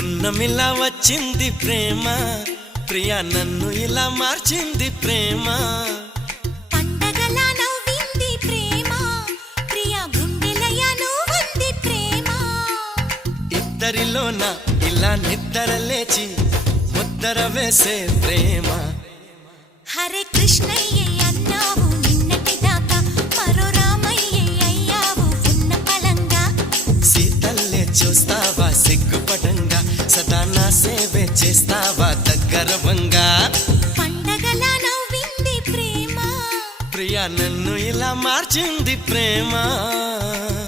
పున్నమిలా వచ్చింది ప్రేమ, ప్రియా నన్ను ఇలా మార్చింది ప్రేమ. పండగలా నవ్వింది ప్రేమ, ప్రియా గుండెలయ నువ్వుంది ప్రేమ. ఇద్దరిలోన ఇలా నిద్ర లేచి ముద్దర వేసే ప్రేమ. హరే కృష్ణయ్య అన్నావు నిన్నటి దాకా, మరో రామయ్య అయ్యావు ఉన్న పలంగా. సీతల్లే చూస్తావా సిగ్గుపడంగా, సదా నా సేవే చేస్తావా దగ్గరవంగా. పండగలా నవ్వింది ప్రేమ, ప్రియా నన్ను ఇలా మార్చింది ప్రేమ.